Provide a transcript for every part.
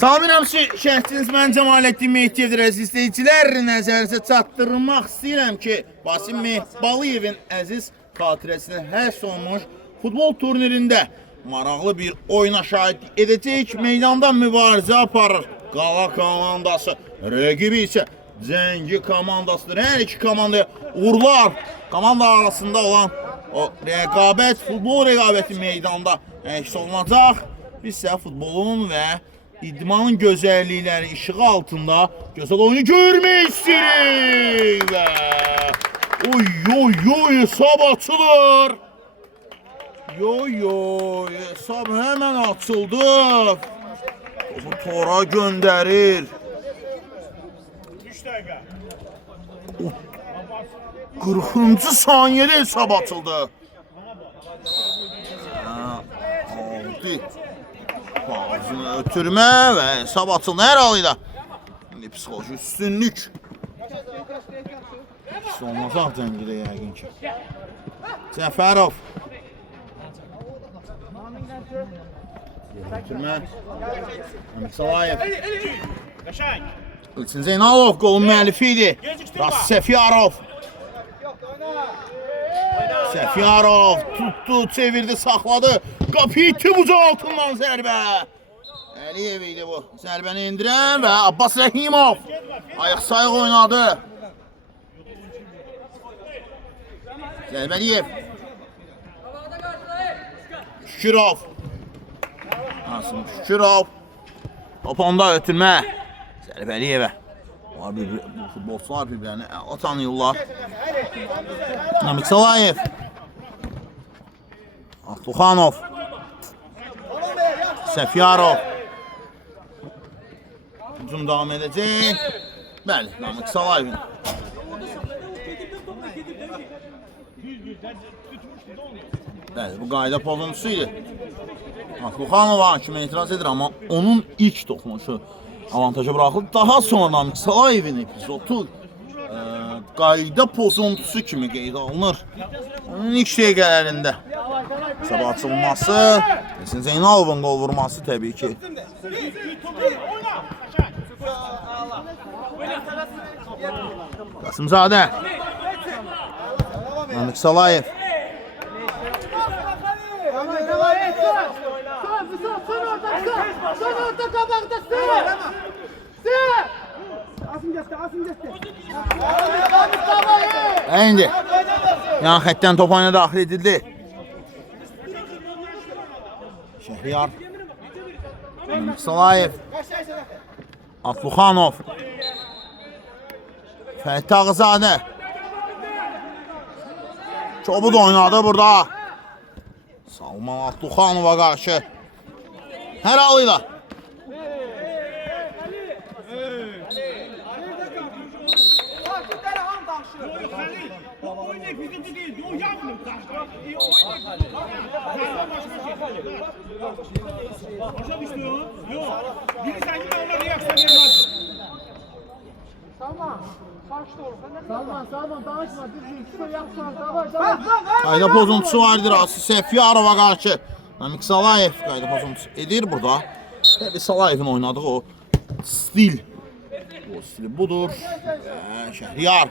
Salam şəhsiniz, mən Cəmaləddin Mehdiyevdir, əziz izləyicilər. Nəzərinizə çatdırmaq istəyirəm ki, Basim Mehbalıyevin əziz xatirəsinə həsr olunmuş futbol turnirində maraqlı bir oyuna şahidlik edəcək. Meydanda mübarizə aparır Qala komandası, rəqibi isə Zəngi komandasıdır. Hər iki komandaya uğurlar. Komanda arasında olan o rəqabət, futbol rəqabəti meydanda əks olunacaq. Biz isə futbolun və İdmanın gözəllikləri işığı altında gözəl oyunu görmək istəyirik və hesab açılır. Hesab hemen açıldı. Topu tora göndərir. 40-cı saniyədə hesab açıldı. Aldı. Ağzını ötürmə və hesab açıldı hər halıyla. İndi psixoloji üstünlük. Hiç olmazaq Cəngidə yəqin ki. Cəfərov. Ötürmə. Əmir Salayev. İlçin Zeynalov qolun müəllifi idi. Ras Səfiyarov. Səfiyarov tuttu, çevirdi, saxladı. Qapı iti bucağı altından zərbə. Əliyev idi bu. Zərbəni indirən və Abbas Rəhimov ayaq-sayıq oynadı. Zərbəliyev. Şükürov. Asım Şükürov. Top onda ötürmə. Zərbəliyevə. Futbolçular bir-birini əla tanıyırlar. Namik Salayev. Abduxanov. Səfiyarov. Hücum davam edəcək. Bəli, Namik Salayevin. Bəli, bu qayda pozuntusu idi. Abduxanov hakimə etiraz edir, amma onun ilk toxunuşu avantaja bırakıldı. Daha sonra Namik Salayevin epizodu qayda pozuntusu kimi qeydə alınır. Onun ilk dəqiqələrində hesab açılması, Esin Zeynalovun qol vurması təbii ki. Qasımzadə. Namik Salayev. Son orta qabaqda İndi yan xəttdən top oyuna daxil edildi. Şəhriyar. Salayev. Abduxanov. Fəthi Ağzadə. Çobud oynadı burada. Salman Abduxanova qarşı. Hər halıyla. Salman, danışma, düzgün, yapsana, Qayda pozuntusu vardır, Aslı Səfiyarova qarşı. Namik Salayev qayda pozuntusu edir burada. Təbii Salayevin oynadığı o stil. O stili budur. Şəhriyar.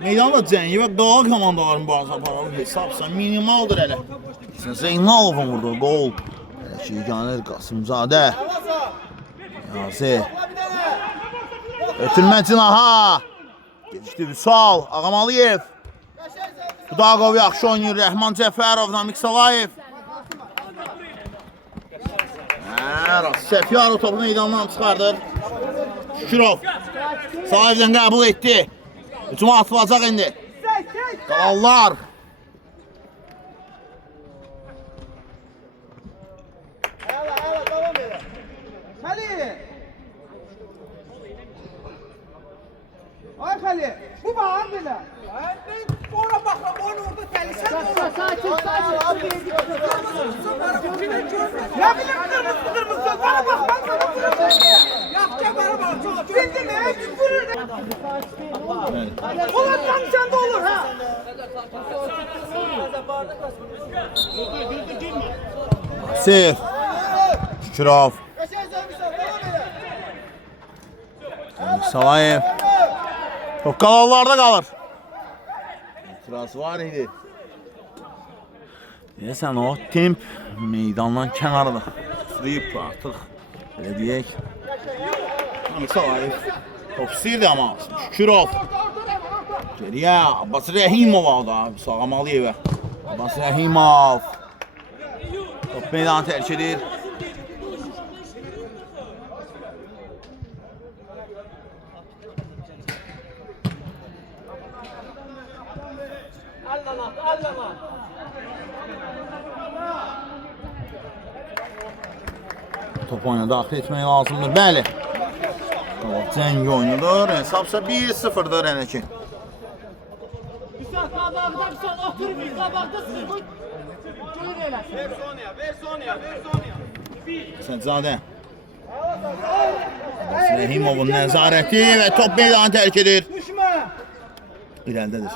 Meydanda Cəngi və Qala komandaların mübarizə aparır. Hesabsa minimaldır hələ. Zeynalovun vurduğu qol. Hələ ki, Gəlir Qasımzadə. Yazi. Ötürmə Cinaha. Gecikdi Vüsal. Ağamalıyev. Budaqov yaxşı oynayır. Rəhman Cəfərov, Namik Salayev. Səfiyarov topunu meydandan çıxardır. Şükürov. Salayevdən qəbul etdi. Hücuma atılacaq indi. Qalallar. Ay Xali, bu bağır belə. Ona baxam, onu orada təlisən olur. Sakin. Ne bileyim kırmızı. Bana bak, ben sana vuracağım. Yapacağım bana bak. Bildin mi? Vurur. Ulan sen de olur ha. Seyf. Şükürov. Salayev. Top qalanlarda qalır. İtiraz var idi. Deyəsən o temp meydandan kənarda. Sırıyıb artıq. Belə deyək. Salayev. Top istəyirdi amma. Şükürov. Geriyə Abbas Rəhimov da. Sağam Aliyevə. Abbas Rəhimov. Top meydanı tərk edir. Top oyuna daxil etmək lazımdır. Bəli. Cəng oynudur. Hesabsa 1-0'dır hələ ki. Sədzadə. Rəhimovun nəzarəti və top meydanı tərk edir. İrəldədir.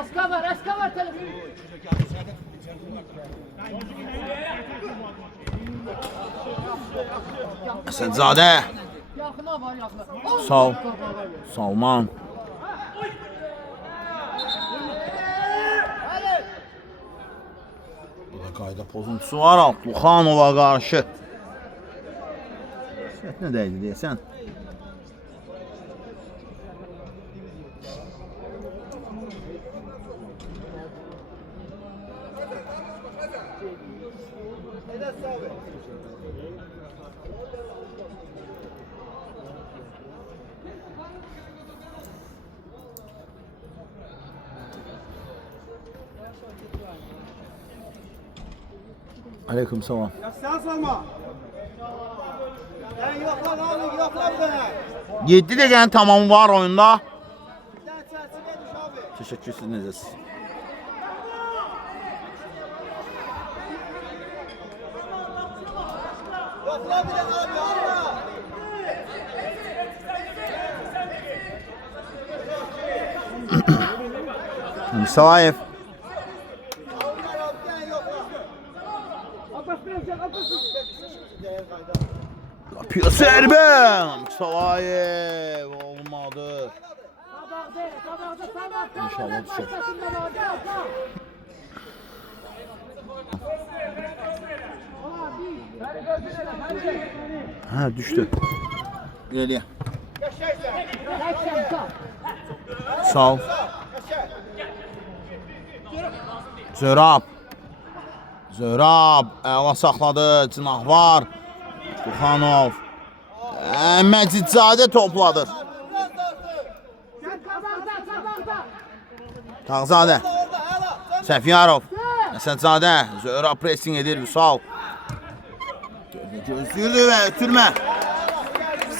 Aska var telefon. Sədzadə. Sağ ol. Salman. Burada qayda pozuntusu var Abdulxanova qarşı. Nə dəydi deyəsən? Aleyküm selam. Sen salma. Sen yokla abi, yokla bir tane. 7 dəqiqənin tamamı var oyunda. Bir tane çerçeve düş abi. Teşekkür ederiz. Yokla bir tane abi, Allah. Salayev. Yapıyor Serben. Salayev olmadı. İnşallah düşer. Ha düştü. Geliyor. Sağ ol. Zörab. Zörab. Əla saxladı. Cinah var. Buxanov. Məcidzadə topladır. Tağzadə. Səfiyarov. Əsədzadə. Zörab pressing edir. Vüsal. Gözlüyürdü və ötürmə.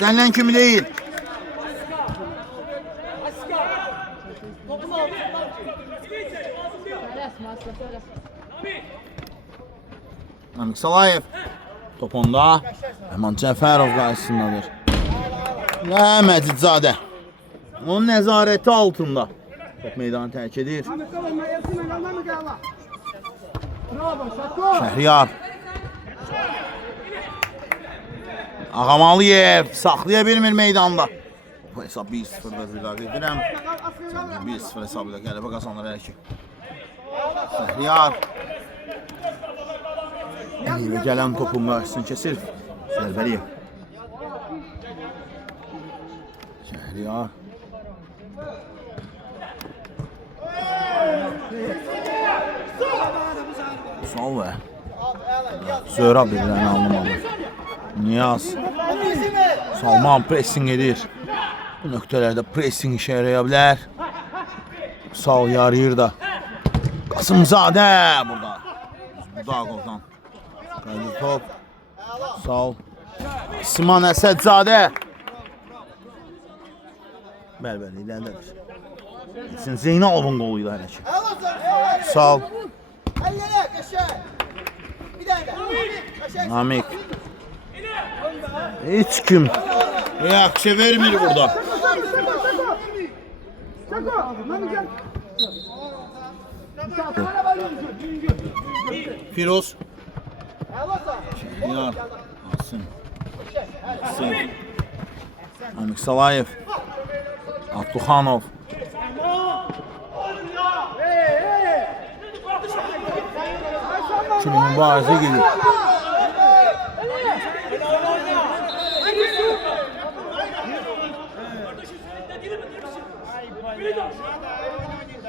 Səndən kimi deyil. Namik Salayev. Top onda. Həman Cəfərov qarşısındadır. Və Məcidzadə. Onun nəzarəti altında. Top meydanı tərk edir. Şəhriyar. Ağamalıyev saxlaya bilmir meydanda. Bu hesab 1-0'da ziraq edirəm. 1-0 hesabıyla qələbə qazanır hər iki. Şəhriyar. Əliyə gələn topun qarşısını kesir. Zərbəliyev. Şəhriyar. Sol və Zörab birlərini anlamalı. Niyaz. Salman pressing edir. Bu nöqtələrdə pressing işə yaraya bilər. Sal yarıyır da. Qasımzadə burada. Budaqovdan. Qaydır top. Sal. Siman Əsədzadə. Bəli, iləndədir. Zeynalovun qoluydu hələ ki. Sal. Namik. Hiç kim reaksiya vermir burada. Firuz. Şehriyar. Asım. Asım. Amik Salayev. Abduxanov. Şimdi mübarizə gedir.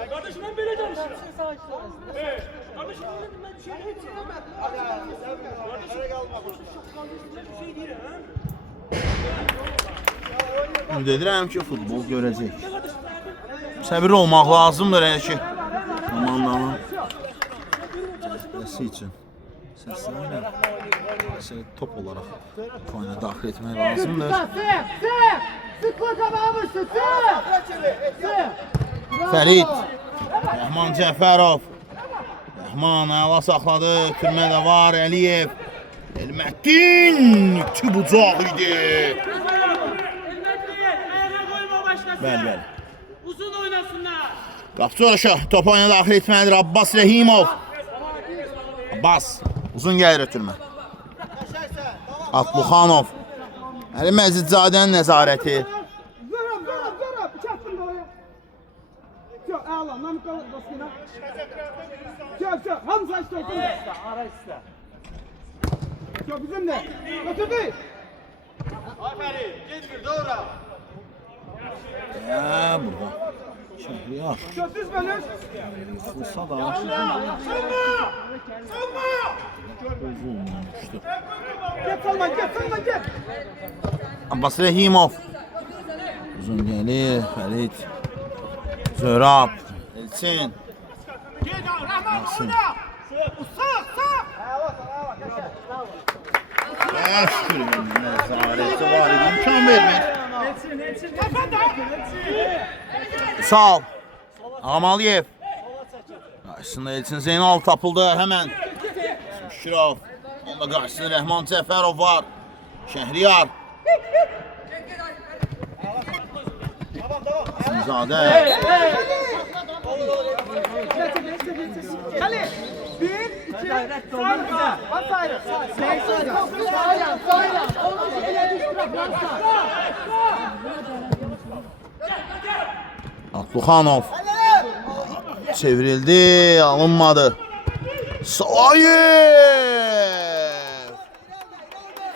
Kardeşim ben böyle danışırım. Evet. Kardeşim ben bir şey diyeyim. Ümid edirəm ki, futbol görəcək. Səbirli olmaq lazımdır elə ki. Komandanın cəhbəsi üçün səslərlə top olaraq oyuna daxil etmək lazımdır. Fərid, Rəhman Cəfərov. Rəhman əla saxladı, türmə də var, Əliyev. Elməddin, iki bucaq idi. Bəli. Uzun oynasınlar. Qapıcı Oraşa top oyuna daxil etməlidir Abbas Rəhimov. Abbas, uzun gəlir ötürmə. Abduxanov. Əli Məzidzadənin nəzarəti. Görəm, çatdım da oraya. Yok, ağla, namık kalır dostuna. Yok, Hamza işte oturdu. Ara işte. Yok, bizim de. Oturdu. Aferin, gitmir doğru. Burada. Şəhriyar. Yok, düz bölür. Fırsa da uzunmuşdu. Get Salman, get. Abbas Rəhimov. Uzun gəlir, Fərid. Zörab. Elçin. Asım. Şükür nəzarəti var idi, imkan vermək. Sağ ol. Amaliyev. Qarşısında Elçin Zeynal tapıldı həmən. Şirov. Onda qarşısında Rəhman Cəfərov var. Şəhriyar. Asimzadə. Ali, 1, 2, sayla. Bas ayrı. Abduxanov. Çevrildi, alınmadı. Salayev.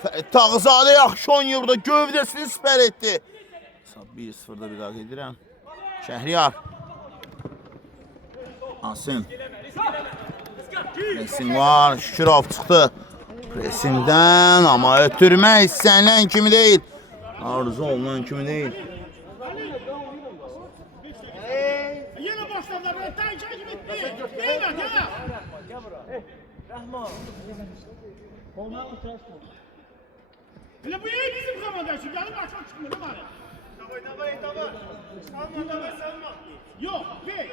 Fərid Tağızadə yaxşı oynayır burada, gövdəsini sipər etdi. 1-0'da bir daha edirəm. Şəhriyar. Asım. Pressing var, Şükürov çıxdı. Pressingdən, amma ötürmək istənilən kimi deyil. Arzu olunan kimi deyil. Yine başladılar. Tanca gibi bitti. Değil mi? Rahman. Olmaz mı ters? Öyle bu iyi bizim komanda. Şu yanı başa çıkmıyor bari. Davay. Salma. Yok. Değil.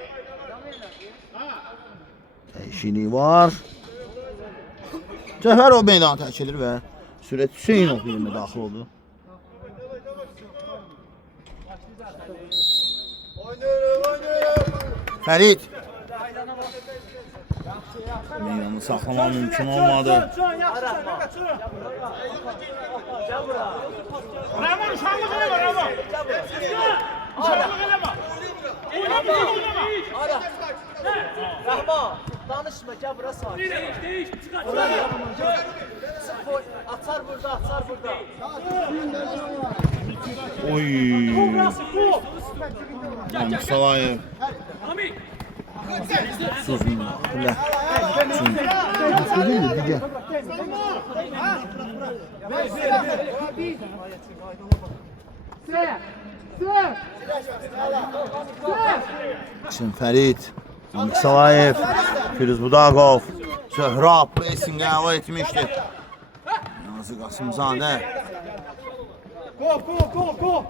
Dəyişikliyi var. Cəfərov meydanı tərk edir və Sürət Hüseynov yerinə daxil oldu. Fərid. Meydanı saxlamaq mümkün olmadı. Rahman uşağımız öyle var Rahman. Uşağımız öyle var. Ara. Rahman, danışma, gel burası var. Değiş. Çıkar. Atar burada. Oy. Amik Salayev. Amik. Suzun. Gülə. Suzun. Digə. Şimdi Fərid. Amik Salayev. Firuz Budaqov. Söhrab pressing əla etmişdi. Yazıq Qasımzadə. Go.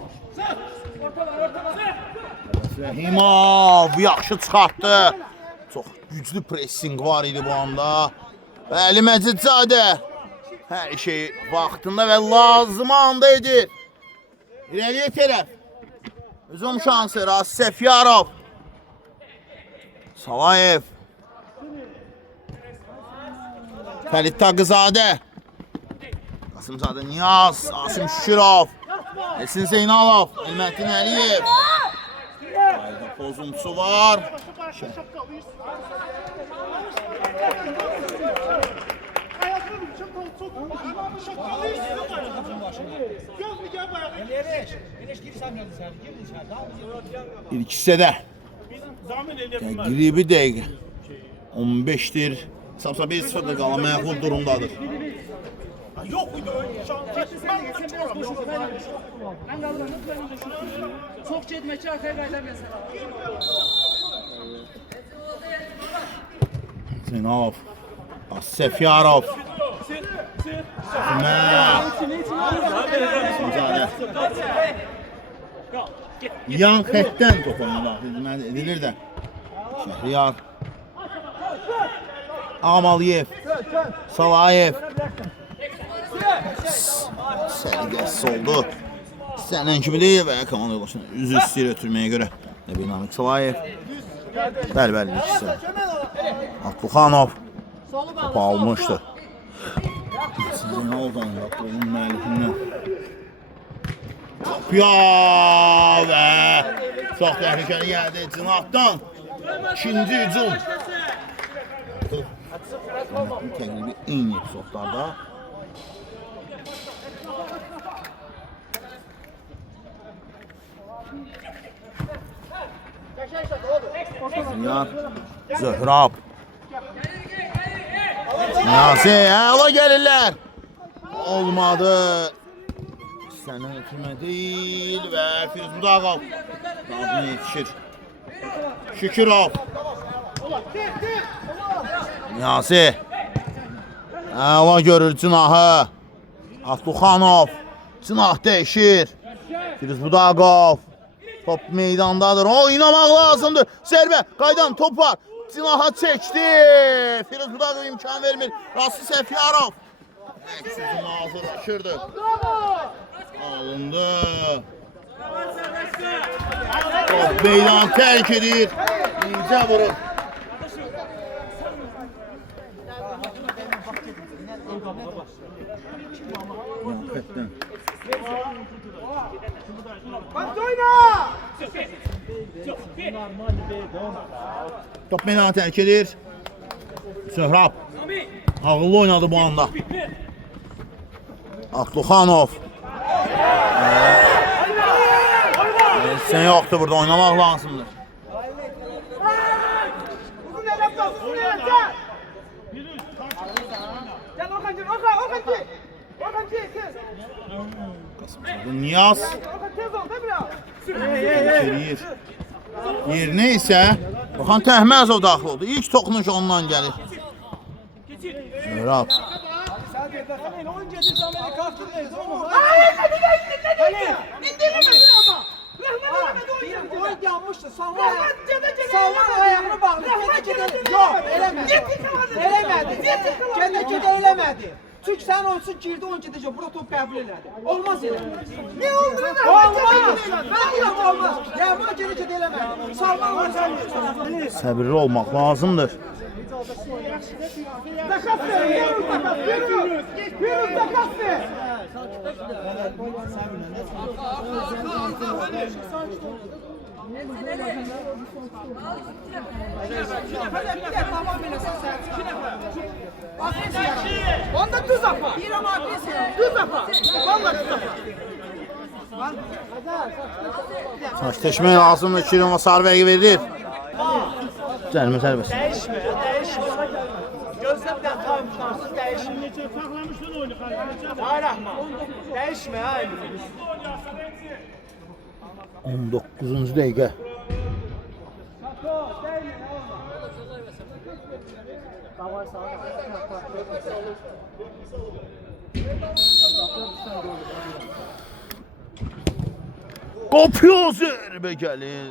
Rəhimov yaxşı çıxartdı. Çox güclü pressing var idi bu anda. Əli Məcidzadə hər şey vaxtında və lazım anda edir. İrəliyə tərəf. Hücum şansı Ras Səfiyarov. Salayev. Fərid Taqızadə. Qasımzadə Niyaz, Asim Şükürov. Esin Zeynalov, Elməddin Əliyev. Ayda pozuntusu var. İlk hissədə təqribi dəqiqə 15'dir. Samsa 1-0'dır qalan məğlub durumdadır. Yok idi o şans. Ben kalırım. Çok çetmekçi arkaya kaydamıyorsun. Zeynalov, Səfiyarov. Yan xəttdən top oynamaq edilir də. Şəhriyar. Ağamaliyev, Salayev. Səliqəsiz oldu. Sənin kimi deyil və komanda başına üzü istəyir ötürməyə görə. Nəbi Namik Salayev. Bəli, ikisi. Abduxanov topu almışdı. Zeynaldan yaptığının müəllifindən. Qapıya və çox təhlükəli gəldi Cinatdan. İkinci hücum. Təqribi eyni epizodlarda. Zöhrab. Niyazi, əla gəlirlər. Olmadı. Səndən ötürmə deyil və Firuz Budaqov. Daha yetişir. Şükürov. Niyazi. Əla görür Cinahı. Abduxanov. Cinah dəyişir. Firuz Budaqov. Top meydandadır. Oynamaq lazımdır. Zərbə. Qaydan top var. Cinah'a çəkdi. Firuz Budaqov imkan vermir. Rasul Səfiyarov. Əksizin hazırlaşırdı. Alındı. Top meydan tərk edir. İncə vurur. Xətdən. Top meydanı tərk edir. Zöhrab. Ağıllı oynadı bu anda. Abduxanov. Sen yoxdur burada, oynamaq lazımdır. Niyaz. Yerinə isə Orxan Təhməzov daxil oldu. İlk toxunuş ondan gəlir. Zöhrab. Salman ayağını bağlı. Yok, eləmədi. Çünki sən olsun girdi, oyun gedəcək. Burada top qəbul elədi. Olmaz elə. Ne oldu? Olmaz. Olmaz. Yağmur gedəcək eləmədi. Salman olsun. Səbirli olmaq lazımdır. Takas ver. Firuz takas ver. Onda düz apa. Düz apa. Vallahi düz apa. Saçleşmək lazımdır. Kirova Sarvəyi verir. Cəlmə sərbəst. Değişme. Gözlə bir dənə tamamlansın, değişme. Necə saxlamışdın oyunu xalq. Ay Rəhman. Değişme ha. 19-cu dəqiqə. Qapıya zərbə gəlir.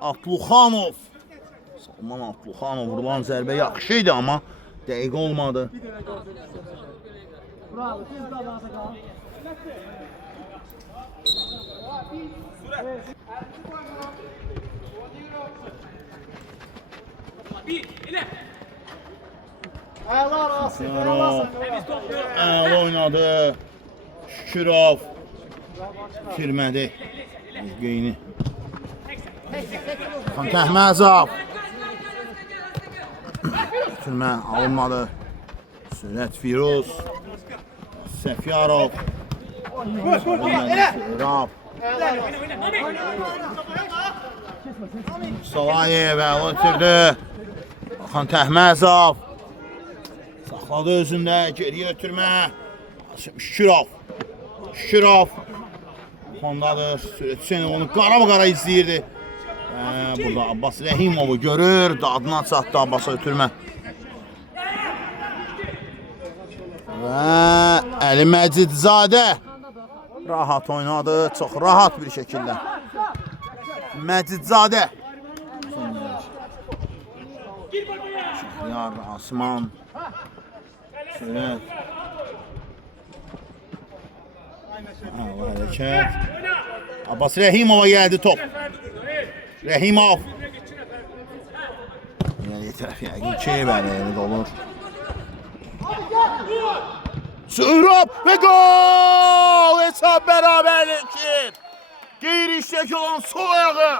Abduxanov. Salman Abduxanov vurulan zərbə yaxşı idi, amma dəqiq olmadı. Bravo, tez davada kal. Bir, ile. Şükürov. Əla oynadı. Şükürov. Bitirmədi. Qeyni. Təhməzov. Bitirmə alınmadı. Sürət Firuz. Səfyarov. Rab. Salayev əla ötürdü. Xan Təhməzov. Saxladı özündə, geriyə ötürmə. Şükürov. Şükürov. Xandadır. Sürət Hüseynov onu qara izləyirdi. Burada Abbas Rəhimovu görür. Dadına çatdı Abbas'a ötürmə. Və Əli Məcidzadə rahat oynadı. Çox rahat bir şəkildə. Məcidzadə. Şəhriyar, Asman. Sürət. Hərəkət. Abbas Rəhimova gəldi top. Rəhimov. Yəni tərəf yəqin ki, bəli, olur. Söhrab və gol! Hesab bərabərlikdir. Qeyri-iştək olan sol ayağı.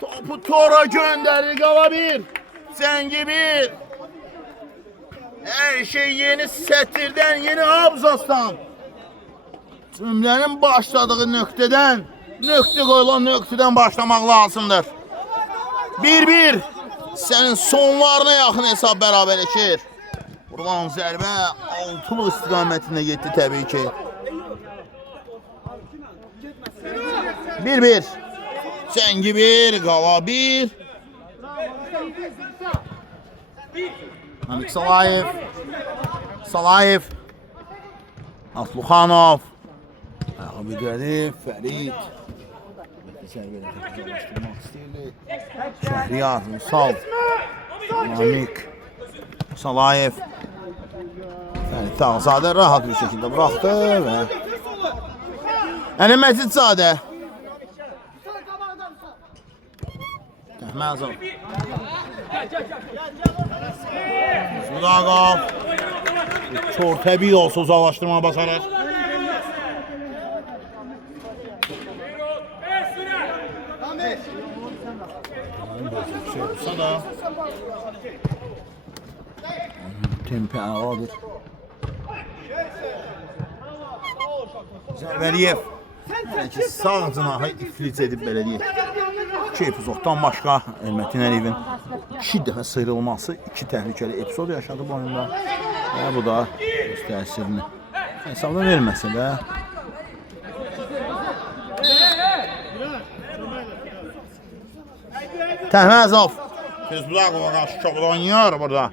Topu tora göndərir, qala bir. Zəngi bir. Hər şey yeni sətirdən, yeni abzasdan. Cümlənin başladığı nöqtədən, nöqtə qoyulan nöqtədən başlamaq lazımdır. 1-1. Sənin sonlarına yaxın hesab bərabərlikdir. Vurulan zərbə altılıq istiqamətində getdi təbii ki. 1-1. Zəngi 1, qala 1. Hamik Salayev. Salayev. Asluxanov. Abidəli, Fərid. Şəhriyar, Musal. Hamik. Salayev. Fərid Tağzadə rahat bir şəkildə bıraxdı və Əli Məcidzadə. Təhməzov. Zudaqov. Çor təbii olsa uzaqlaşdırma basarır. Olsa da tempi ağadır. Zərbəliyev sağ cınahı iflic edib belə deyək. 2 epizoddan başqa Elmətin Əliyevin 2 dəfə sıyrılması, 2 təhlükəli epizod yaşadı bu oyunda. Və bu da öz təsirini hesabda verməsə də Təhməzov. Tezbulaqova qarşı çox oynayır burada.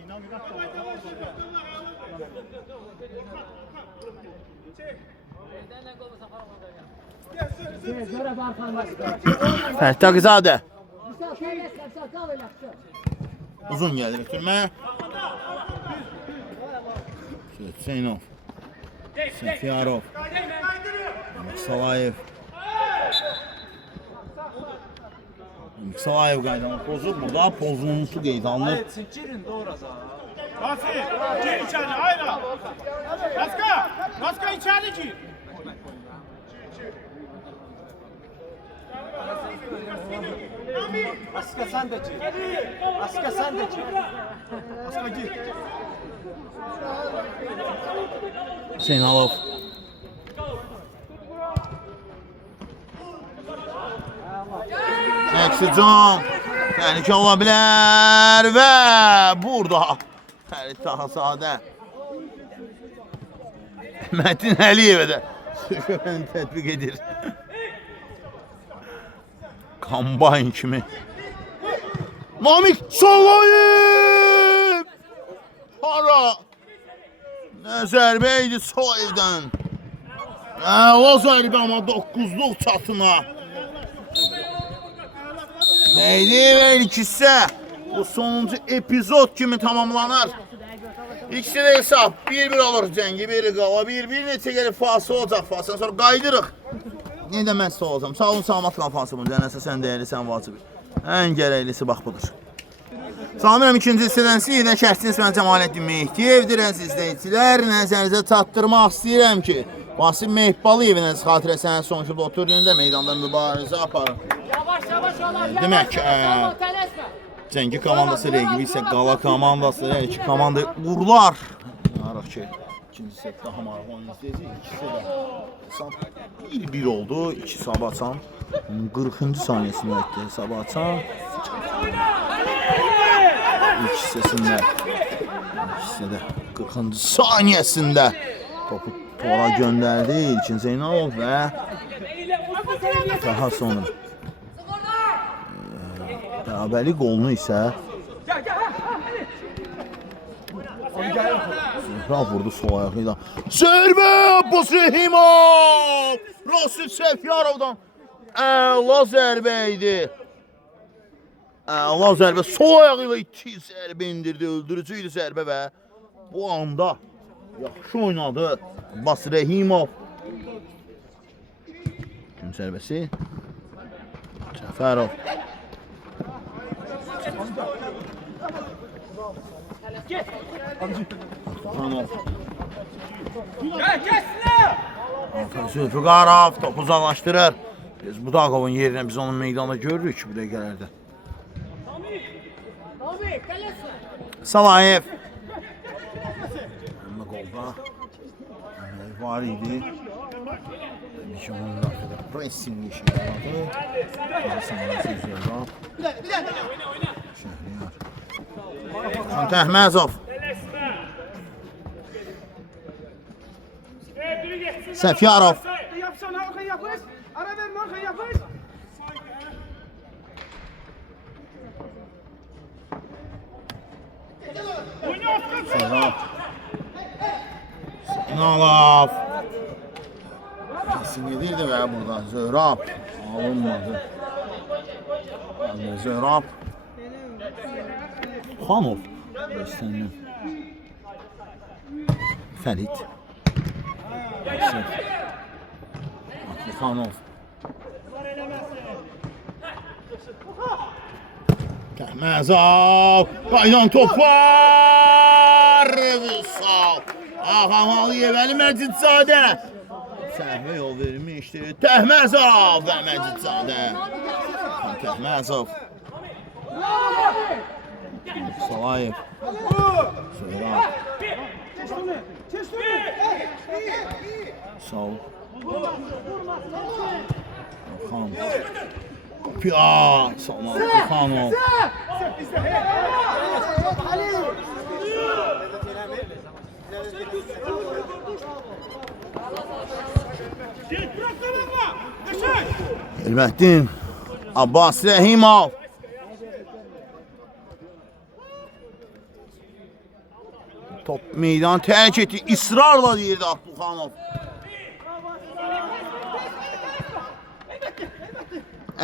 Fərid Tağzadə. Uzun gəlir ötürmə. Hüseynov. Səfyarov. Salayev. Salayev qaydanı pozub. Burada pozulmuşu qeyd alınır. Rafi, gir içeri, aynen. Raska içeri gir. Aska sen de çık. Aska sen de çık. Raska gir. Hüseynalov. Əksican. Təhlükə ola bilər və burada Fərid Tağzadə. Mətin Əliyevə də sürüşəni tətbiq edir. Kombayn kimi. Namik Salayev! Hara? Nə zərbə idi Salayevdən. O zərbə amma 9-luq çatına. Neydi və ilk hissə bu sonuncu epizod kimi tamamlanır. İkisi də hesab 1-1 olur cəngi, biri qala 1-1 neçə gəlib fasi olacaq, fasından sonra qaydırıq. Nə də mən sizə olacam. Sağ olun, salamat qalın fansımın. Cənəsə sən dəyərlisən, vacib. Ən gərəklisi bax budur. Sanırım ikinci hissədən yenə şəxsiniz mən Cəmaləddin Mehdiyevdir əziz izləyicilər. Nəzərinizə çatdırmaq istəyirəm ki, Vasim Mehbalıyevin əziz xatirəsinə son futbol turnirində meydanda mübarizə aparır. Demək ki, Cəngi komandası rəqibi isə Qala komandası, iki komanda uğurlar. Araq ki, ikinci set daha maraqlı oyun istəyəcək. İkisi də 1-1 oldu. 2 Sabaçan. 40-cı saniyəsində etdi Sabaçan. İlk hissəsində 40-cı saniyəsində topu tora göndərdi İlkin Zeynalov və daha sonra bərabərlik qolunu isə Zöhrab vurdu sol ayağı ilə. Zərbə Abbas Rəhimov! Rasul Səfyarovdan əla zərbə idi. Əla zərbə sol ayağı ilə iti zərbə indirdi. Öldürücü idi zərbə və bu anda yaxşı oynadı Abbas Rəhimov. Gün zərbəsi Cəfərov. Zülfüqarov topu uzaqlaşdırır. Biz Budakovun yerinə biz onun meydanda görürük ki, bu dəqiqələrdə. Salayev. Qolda var idi. Bir şey onun daxildə pressing işi yaradı. Şəhriyar. Təhməzov. Səfyarov. Yapışan arka yapış. Ara verme arka yapış. Nalaf. Kesin yedirdi və burada Zöhrab alınmadı. Zöhrab. Xanov. Fərid. Xanov. Təhməzov. Qaydan top var. Vüsal. Ağam Aliyev, Əli Məcidzadə. Səhvə yol vermişdi. Təhməzov və Məcidzadə. Təhməzov. Salayev. Zöhrab. Sol. Xan. Pia. Salman Xanov. Elbəddin Abbas Rəhimov. Top meydan tərk etdi. İsrarla deyirdi Abdulxanov.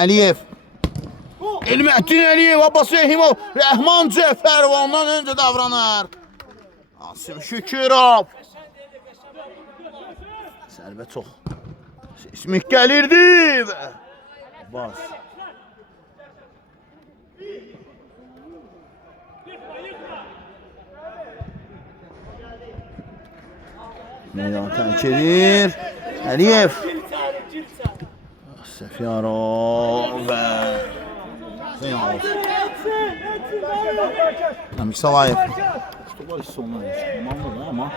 Əliyev. Elməddin Əliyev, Abbas Rəhimov. Rəhman Cəfərov ondan öncə davranır. Asim Şükürov. Sərbə çox seismik gəlirdi və Abbas. Meydan tərk edir. Əliyev. Səfyarov və Zeynalov. Namik Salayev. Topa hiç sonuna geçti. Ama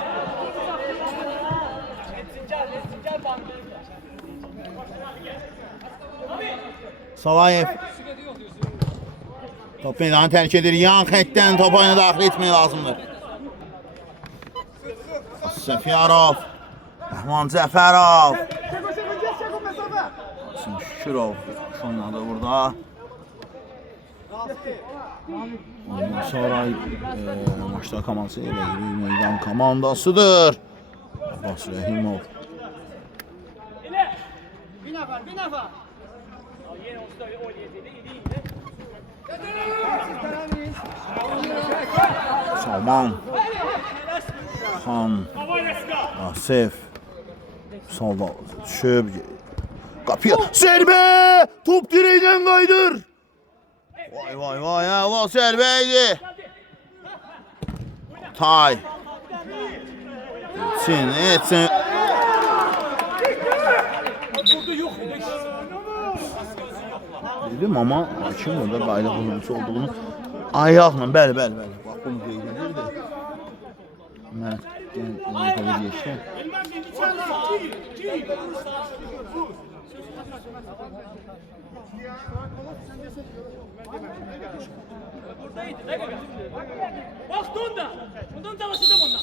Salayev. Top meydanı terk edir. Yan xəttdən top oyuna daxil etmək lazımdır. Səfyarov. Rəhman Cəfərov. Asim Şükürov oynadı burada. Ondan sonra maçda komandası ilə meydan komandasıdır. Abbas Rəhimov. Bir nəfər. Salman. Xan. Asif. Solda düşüb. Qapıya. Zərbə! Top dirəkdən qaydır. Vay vay vay Allah zərbəydi. Tay. Etsin. Dedim ama hakim orada qayda pozuntusu olduğunu ayaqla bəli. Bax bunu qeyd edirdi. Mən yapabilir geçtim. Buradaydı. Ne kadar? Bak donda. Bundan çalışacağım ondan.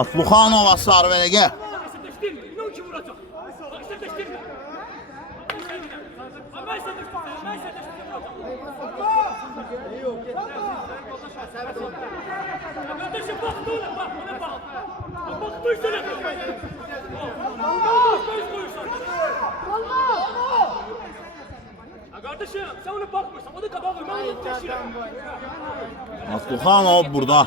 Afluxanova Sarverəgə. Sertleştirme. Ne ki vuracak? Bak sertleştirme. Ben sertleştirme kardeşim bak donda bak. Ona bak. Bak duysana. Kardeşim sen ona bakmıyorsan o da kabağı ben onu taşırım. Afluxanov burada.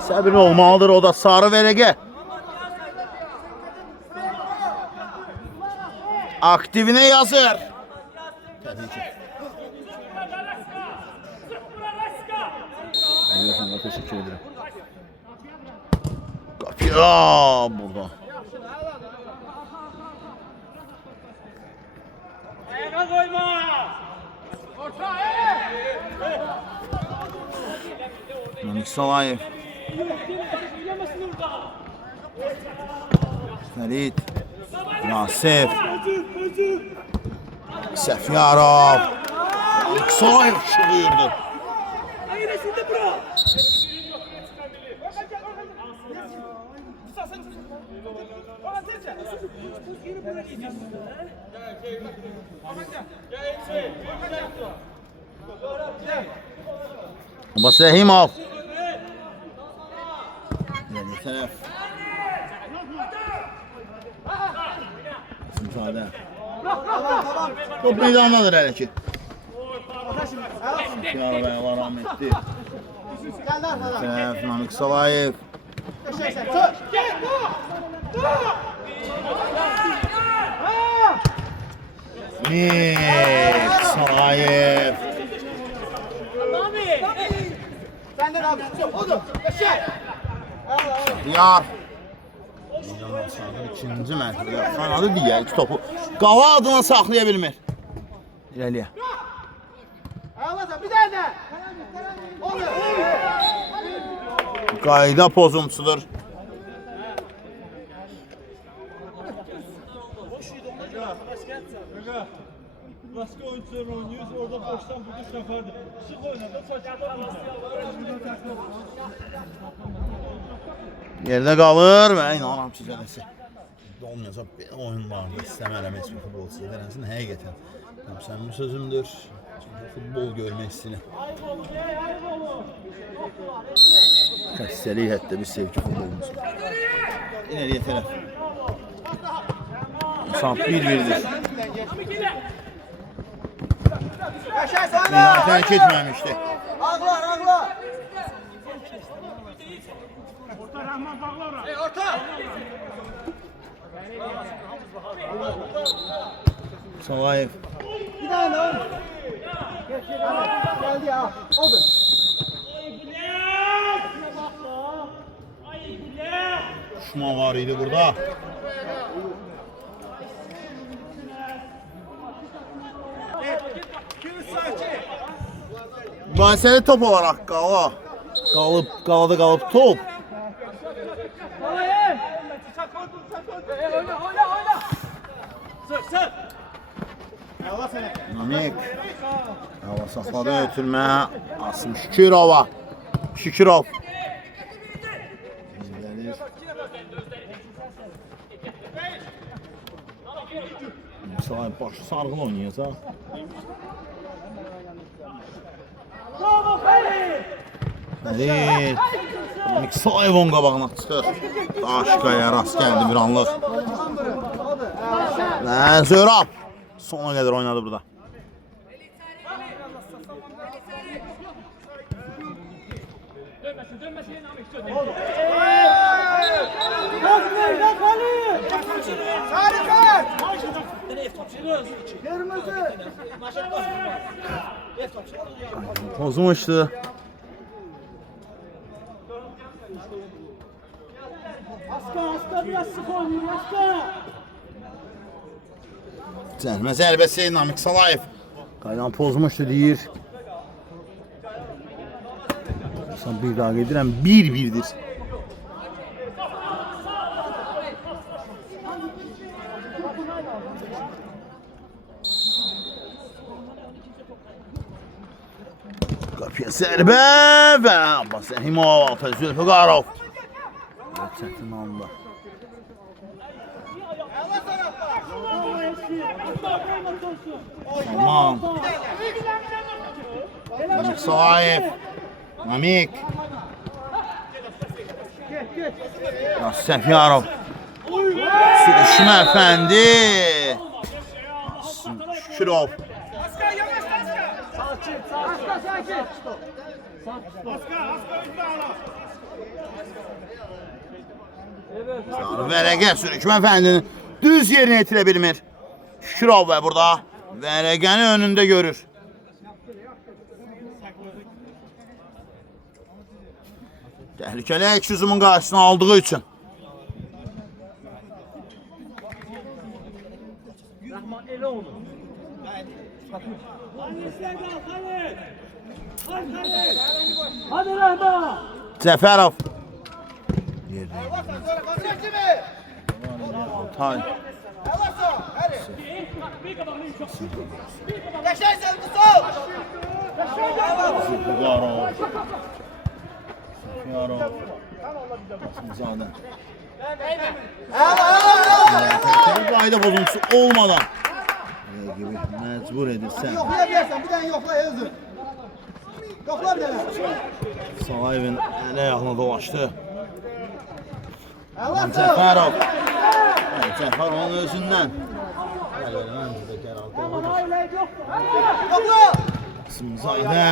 Səbrin olmalıdır o da Sarverəgə. Aktivine yazır. Allah'ım teşekkür ederim. Kapıya burada. Ayağa koyma. Orta Namik Salayev. Ferit. Nasif. Səfyarov. Namik Salayev çıkıyordu. Hayır şimdi bura. Abbas Rəhimov. Yani tərəf. Müsaade. Top meydandadır hələ ki. Səfyarov Allah rahmet etdi. Tərəf Namik Salayev. Namik Salayev. Senden abi. Odur. Yaşa. Yar. İkinci mərtəbədə kanadı digər iki topu qala adına saxlaya bilmir. İrəliyə. Ağlasa bir tane. Olur. Qayda pozuntusudur. Başka oyuncular oynuyoruz. Orada boştan burada şafardı. Şık oynadı. Yerdə qalır və inanıram ki, gələcək. Olmayacaq belə oyunlarda istəmərəm heç bir futbolçu edərənsin. Həqiqətən. Sənin sözümdür. Çünki futbol görmək istəyirəm. Xəstəlik hətta bir sevgi futbolumuz. İleriyə tərəf. Musab 1-1'dir. Yaşa sana. Meydanı tərk etməmişdi. Ağlar. Orta Rahman bağlar. Orta. Salayev. Bir tane daha. Geldi ya. Odur. Düşman var idi burada. Mübahisəli top olarak qala. Qalada qalıb top. Namik. Hava saxladı ötürmə. Asım Şükürova. Şükürov. Sahib başı sarğın oynayacaq. Ferit. Miksayevon qabağına çıxır. Daşqaya rast gəldi bir anlıq. Və Zörab sona qədər oynadı burada. Dönmesin, dönmesin. Namik söz. Sarı kart. Kırmızı. Pozmuşdu. Aska biraz sık oynuyor Aska. Cəlmə zərbəsi Namik Salayev. Qaydan pozmuşdu deyir. Son bir daha gedirəm 1-1'dir. Qapıya zərbə və Abbas Rəhimov, Zülfüqarov. Çətin anda. Tamam. Namik Salayev. Namik. Səfiyarov. Sürüşmə əfəndi. Şükürov. Sarı vərəqə Sürüşmə əfəndinin düz yerinə itirə bilmir. Şükürov və burada vərəqəni önündə görür. Təhlükəli əks hücumun qarşısını aldığı üçün. Hadi Rahman. Cəfərov. Altay. Zülfüqarov. Səfiyarov. Qasımzadə. Qayda pozuntusu olmadan gibi məcbur edirsən. Yoxlaya bilərsən, bir dənə yoxlaya özün. Yoxla bir dənə. Salayevin əli ayağına dolaşdı. Əlaço. Cəfərov. Cəfərovun özündən. Yoxla. Qasımzadə.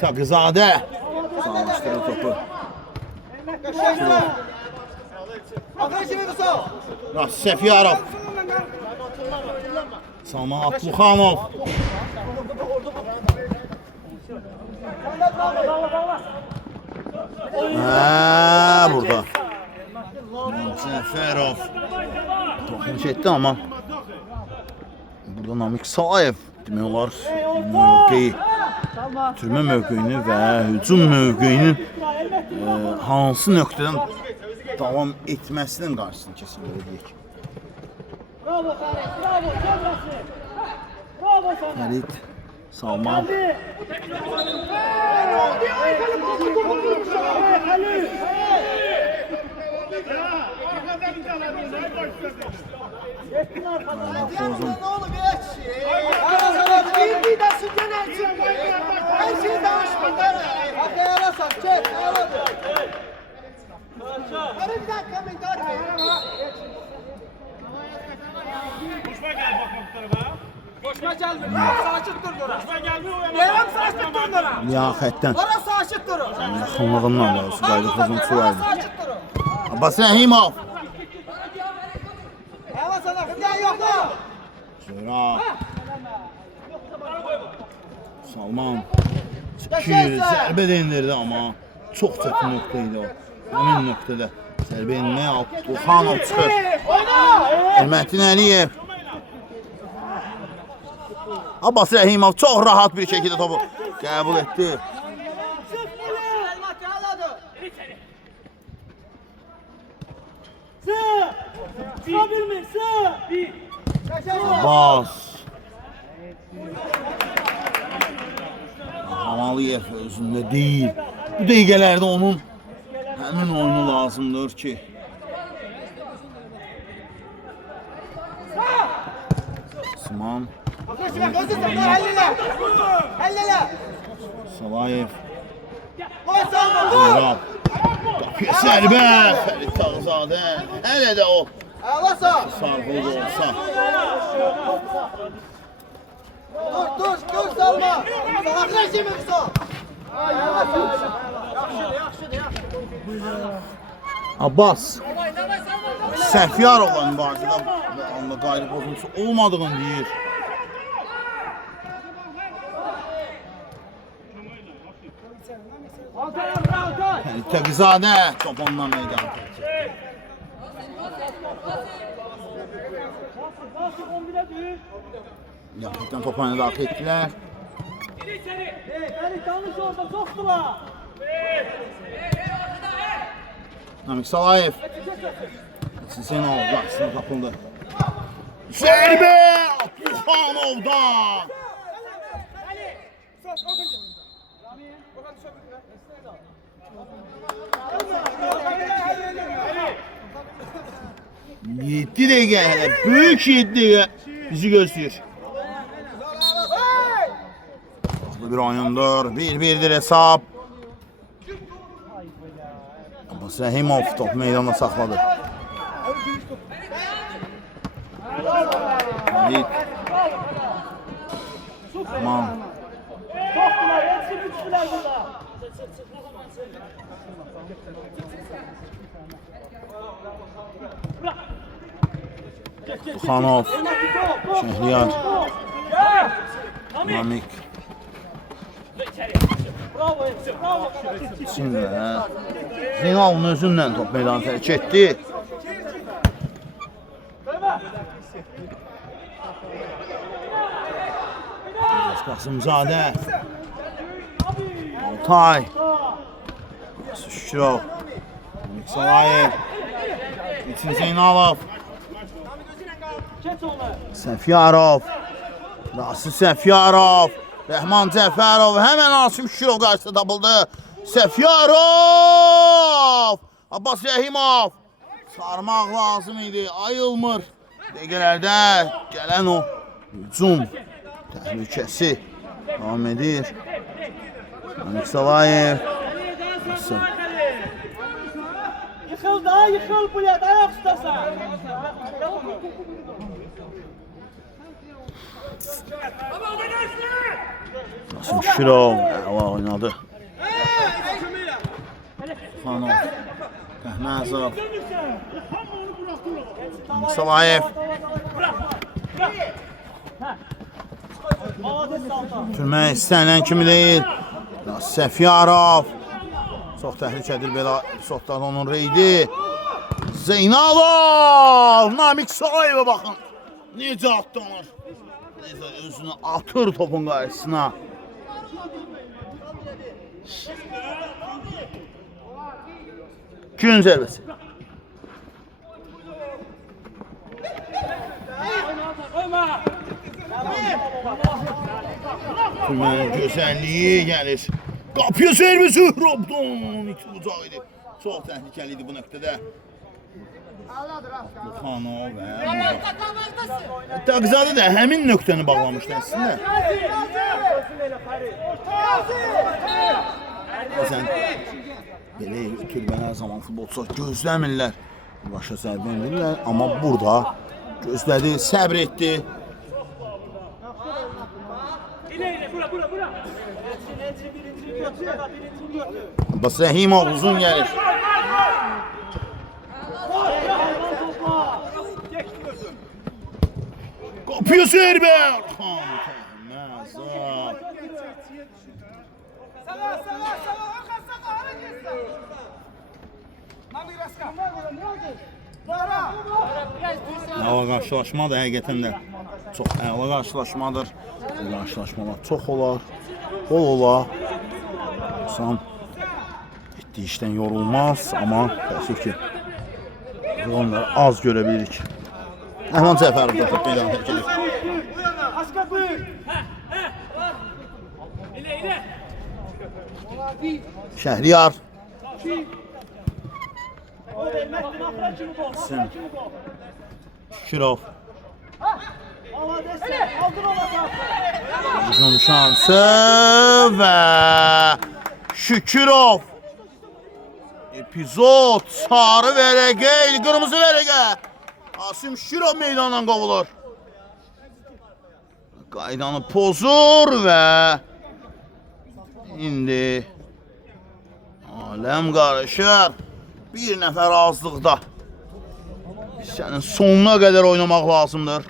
Taqızadə. Sağlaşdırır topu. Axır kimi qısa. Səfiyarov. Salman Atluxanov. Burada. Cəfərov. Toxunuş etdi amma. Burada Namik Salayev demək olar mövqeyi. Türmə mövqeyini və hücum mövqeyinin hansı nöqtədən davam etməsinin qarşısını kəsin deyək. Bravo Ferit, bravo Cemresi. Bravo sana. Ferit, Salman. Pozun. Ne olur bir aç. Bir de sütyen açın. Her şey danışmadan. Hadi yarasak, çek. Hadi bir dakika müdahale. Koşma gel bakalım bu tarafa. Koşma gelmiyor. Sakin dur Dora. Koşma gelmiyor. Yarım sakin dur Dora. Liyaqətdən. Dora sakin dur. Yaxınlığından da olsun, qayda pozuntusu var idi. Sakin dur. Abbas Rəhimov. Evet sana bir tane yokla. Sonra. Salman. Çıkır, zərbə də indirdi amma çox çətin nöqtə idi o. Həmin nöqtədə zərbə indirməyə Abdulxanov çıxır. Hürmətin Əliyev. Abbas Rəhimov çox rahat bir şəkildə topu qəbul etdi. Stabil mi? Abbas. Hamaliyev özündə deyil. Bu dəqiqələrdə onun həmin oyunu lazımdır ki. Osman. Salayev. Zərab. Qapıya zərbə. Fərid Tağzadə. Hələ də o. Sarğılı da olsa. Dur Salma. Salak rejimi kısa. Abbas Səfyarovla mübarizədə Allah qayri pozuntusu olmadığını deyir. Təqizadə top ondan meydana tərk etdi. Yaxından top oyuna daxil etdilər. Namik Salayev Sinsenov qarşısına tapıldı. Zərbə Abdulxanovdan. Yedi dəqiqə hələ, böyük 7 dəqiqə bizi gözləyir. Bir oyundur, 1-1'dir hesab. Abbas Rəhimov top meydanda saxladı. Hamid. Tamam. Xanov, Şəhriyar, Namik. Şimdi Zeynal'ın özündən top meydanı tərk etdi. Qasımzadə, Altay, Şükürov, Salayev, İçin Zeynalov, Səfyarov, Rasim Səfyarov, Rəhman Cəfərov, həmən Asim Şükürov qarşısında tapıldı. Səfyarov, Abbas Rəhimov, sarmaq lazım idi, ayılmır. Dəqiqələrdə gələn o hücum təhlükəsi devam edir. Namik Salayev, Yıxıl da, yıxıl Bulyat, ayaq tutarsan. Rasim Şükürov əla oynadı. Xanov, Təhməzov, Namik Salayev, Türmək istənilən kimi deyil. Səfyarov, çox təhlükədir belə episodlarda onun reydi. Zeynalov, Namik Salayevə baxın. Necə atlanır. Necə özünü atır topun qarşısına. Gün zərbəsi. Türmənin gözəlliyi gəlir. Qapıya servi Zührabdan. İki bucaq idi. Çox təhlükəli idi bu nöqtədə. Xanov və Təqizadə də həmin nöqtəni bağlamışdı əslində. Bəzən belə türbən hər zaman futbolçular gözləmirlər. Başa zərbə endirirlər. Amma burada gözlədi, səbr etdi. Abbas Rəhimov uzun gəlir. Qapıya zərbə! Təməzov. Əla qarşılaşma da həqiqətən də çox əla qarşılaşmadır. Bu qarşılaşmalar çox olar, bol olar. İnsan etdiyi işdən yorulmaz, amma təəssüf ki, onları az görə bilirik. Rəhman Cəfərov da top meydanı tərk edir. Şəhriyar. Şükürov. Hücum şansı və Şükürov. Epizod sarı vərəqə, qırmızı vərəqə. Asim Şükürov meydandan qovulur. Qaydanı pozur və İndi aləm qarışır. Bir nəfər azlıqda. Sənin sonuna qədər oynamaq lazımdır.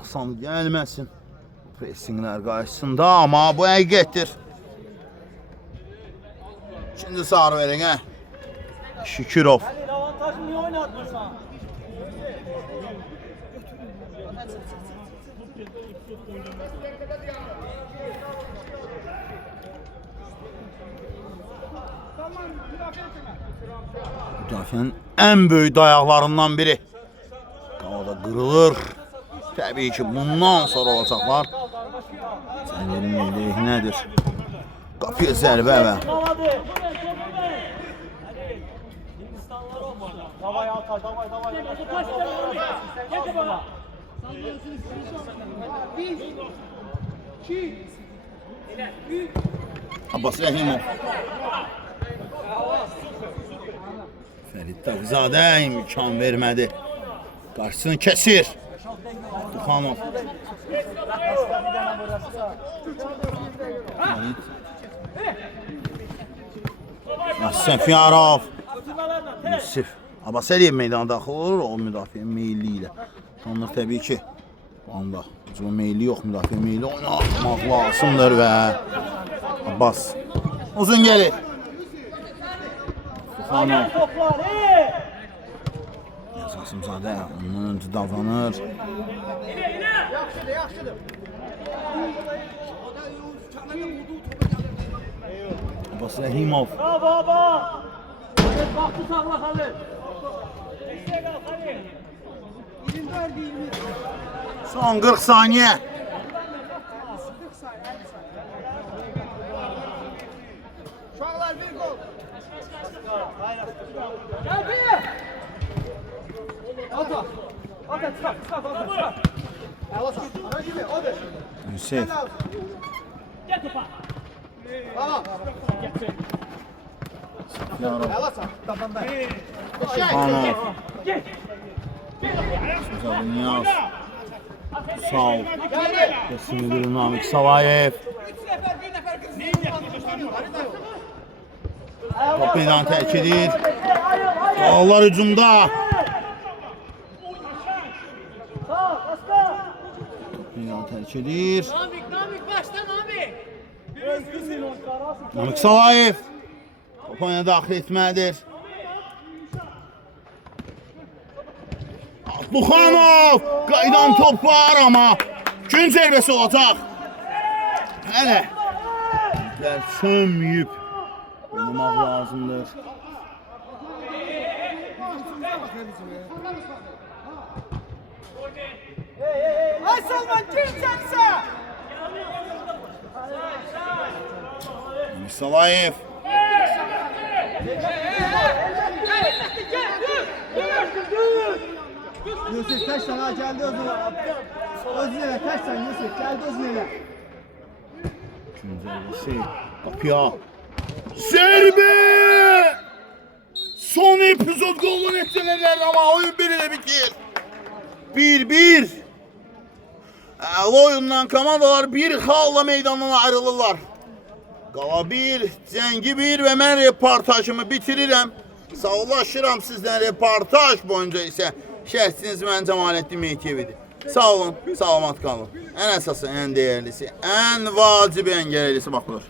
Asan gəlməsin. Pressinglər qarşısında, amma bu həqiqətdir. Şimdi sarı verin, hə? Şükürov. Avantajı niye oynatmırsan? Müdafiənin ən böyük dayaqlarından biri. Havada qırılır. Təbii ki, bundan sonra olacaqlar. Sənin lehinədir. Qapıya zərbə və Davay Altay, davay, davay. Abbas Rəhimov. Fərid Tağzadə imkan vermədi. Qarşısını kəsir. Abduxanov. Səfiyarov. Yusif. Abbas Əliyev meydana daxil olur, o müdafiə meyilli ilə. Onlar təbii ki, anda hücuma meyilli yox, müdafiə meyilli oynamaq lazımdır və Abbas uzun gəlir. Abduxanov. Qasımzadə ondan öncə davranır. Abbas Rəhimov. Bravo baba. Vaxtı sağla Xalid. Son 40 saniye. Uşaqlar bir gol. Ata. Ata çıkar, çıkar, çıkar. Elas git. Ara gibi, hadi. Yusif. Gel topa. Tamam. Elas at. Tamam ben. Abduxanov. Gel. Niyaz. Sağ ol. Kesinlikle Namik Salayev. 3 nəfər, 1 nəfər qızı. Top meydan tərk edir. Dağlar hücumda. Meydan tərk edir. Namik başla Namik. Namik Salayev. Top oyuna daxil etməlidir. Abduxanov. Qaydan top var ama gün zərbəsi olacaq. Hələ. Bizlər sömüyüb oynamaq lazımdır. Ay Salman kim sənsə? Namik Salayev. Yusuf təşsən ha gəldi özünə. Özünə təşsən Yusuf gəldi özünə. Gün zərbəsi. Qapıya. Zərbə! Son epizod golunu etsinlər ama oyun 1-1 bitir. 1-1. Əla oyundan komandalar bir xalla meydandan ayrılırlar. Qala 1, cəngi 1 və mən reportajımı bitirirəm. Sağollaşıram sizdən reportaj boyunca isə şəhsiniz mən Cəmaləddin Mehdiyevidir. Sağ olun, salamat qalın. Ən əsası, ən dəyərlisi, ən vacibi, ən gərəklisi baxılır.